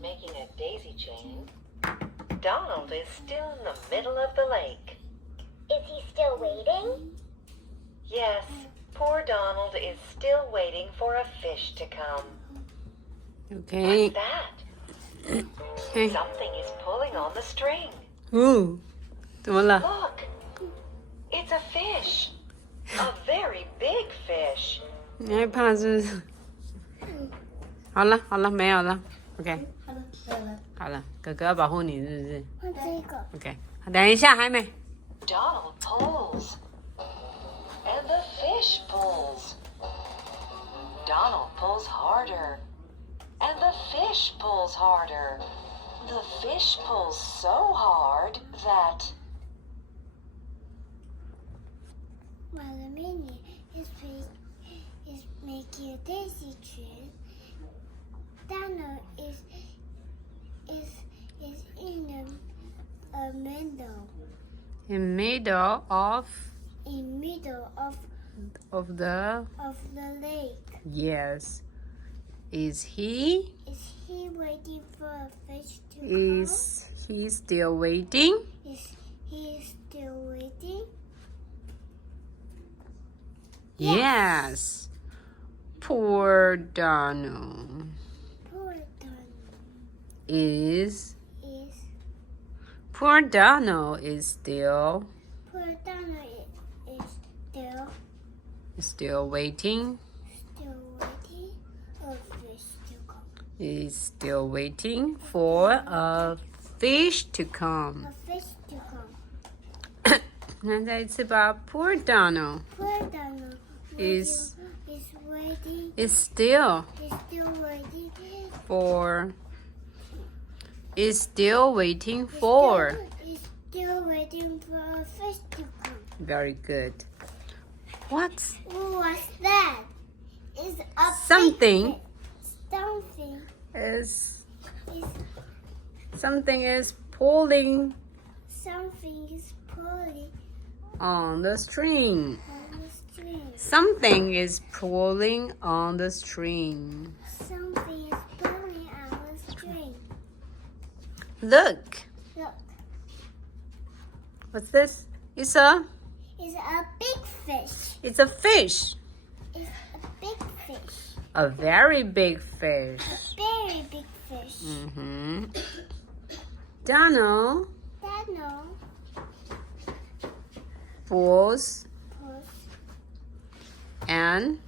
making a daisy chain, Donald is still in the middle of the lake. Is he still waiting? Yes, poor Donald is still waiting for a fish to come. Okay. What's that? Something is pulling on the string. 怎么了？ Look, it's a fish. A very big fish. 你害怕是不是？好了好了，没有了。OK， 好了，好了。好了，哥哥要保护你是不是换这个。 ？OK， 等一下还没。 Donald pulls. And the fish pulls. Donald pulls harder. And the fish pulls harder. The fish pulls so hard that... While Minnie is making a daisy chain, Donald is in the middle. In middle of the lake. yes. Is he? Is he waiting for a fish to Is he still waiting? come? Is he still waiting? Yes. Poor Donald Poor Donald is is poor Donald is still still waiting. waiting a fish to come. Is still waiting for a fish to come. A fish to come. 那再一次吧。Poor Donald Poor Donald is waiting. is still Is still waiting for is still waiting for. Is still waiting for a fish to come. Very good. What's What's that? It's a something big something is is something is pulling something is pulling on the string. on the string. Something is pulling on the string. Something is pulling on the string. Look. Look, What's this? it's a big fish. It's a fish. It's a big fish. A very big fish. Very big fish. Donald Donald pulls pulls and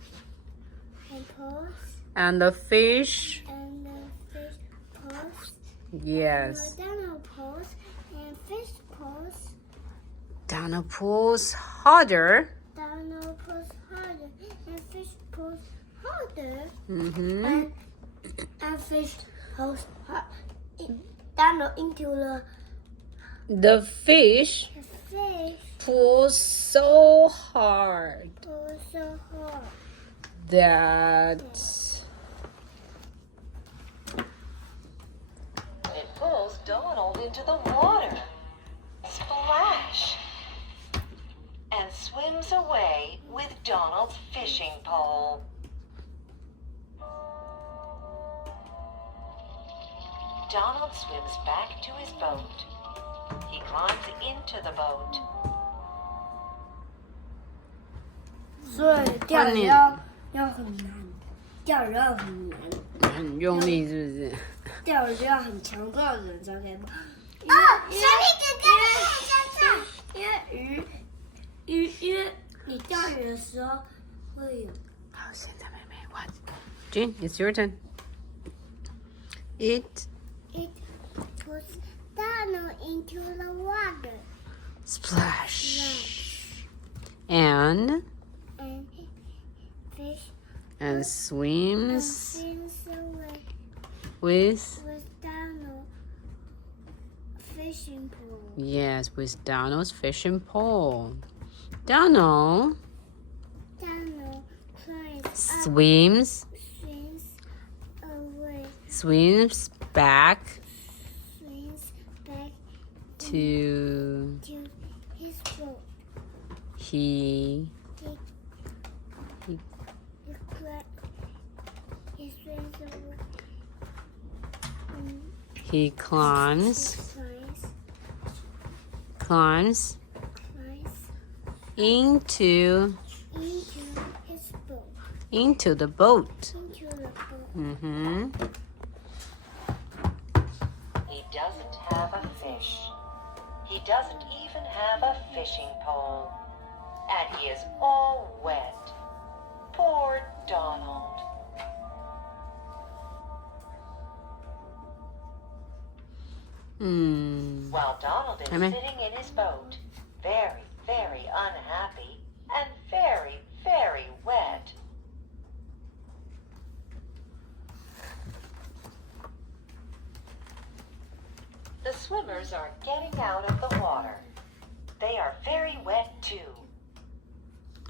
pulls the fish. and the fish pulls. Yes. Donald pulls and fish pulls. Donald pulls harder. Donald pulls harder and fish pulls harder. Mm-hmm. And fish pulls Donald into The fish the fish pulls so hard pulls so hard that It pulls Donald into the water. Splash! And swims away with Donald's fishing pole. Donald swims back to his boat. He climbs into the boat. 所以钓鱼要很难，钓鱼要很难，很用力，是不是？钓鱼要很强壮的人才可以。因为你钓鱼的时候会有。好，现在妹妹，What? Jane, it's your turn. It puts Donald into the water. splash and Fish swims swims away with with Donald fishing pole. with Donald's fishing pole. Donald Donald climbs up, swims away, swims back swims back to to his boat. he He swims away. He climbs Climbs into his boat. into the boat. Into the boat. Mm-hmm. He doesn't have a fish. He doesn't even have a fishing pole. And he is all wet. Poor Donald. While Donald is Amen. sitting in his boat, very, very unhappy and very, very wet. The swimmers are getting out of the water. They are very wet too.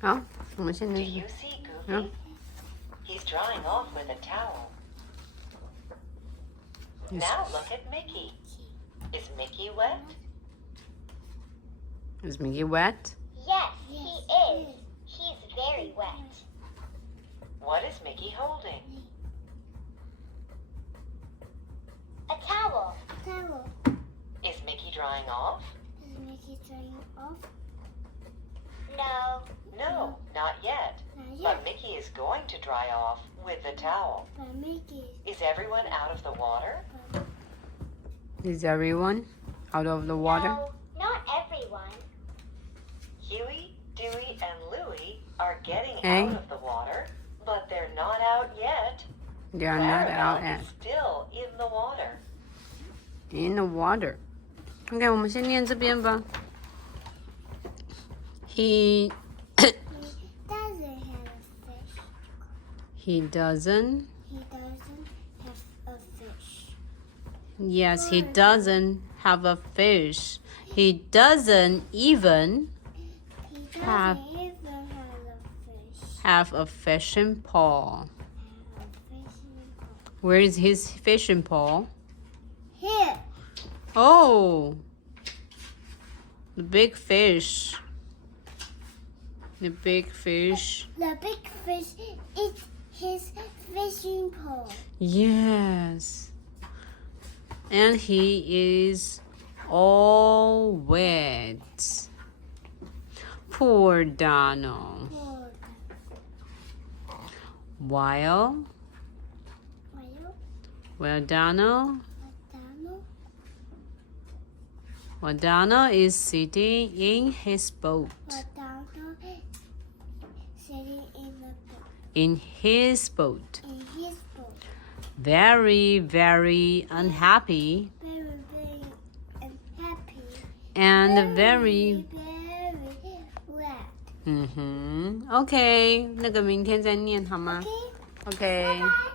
好，我们现 Do 在 you see Goofy? Yeah. He's drying off with a towel. Now look at Mickey. Is Mickey wet? Is Mickey wet? Yes, he is. He's very wet. What is Mickey holding? A towel. Towel. Is Mickey drying off? Is Mickey drying off? No. No, not yet. Not But yet. Mickey is going to dry off with the towel. But Mickey. Is everyone out of the water? Is everyone out of the water? No, not everyone. Huey, Dewey, and Louie are getting Hey. out of the water, but they're not out yet. They are not out Clarabelle at is still in the water. in the water. OK， 我们先念这边吧。He He doesn't have a fish. he doesn't. He doesn't have a fish. Yes, he doesn't have a fish. He doesn't even He Have- doesn't even have a fish. have a fishing pole. Have a fishing pole. Where is his fishing pole? Here. Oh, the big fish. The big fish. The big fish is his fishing pole. Yes. And he is all wet. Poor Donald. While Donald is sitting in his boat. Sitting in the boat. In his boat. In his boat. Very, very unhappy Very, very unhappy. and very very wet. OK， 那个明天再念好吗 Okay? OK。 Bye.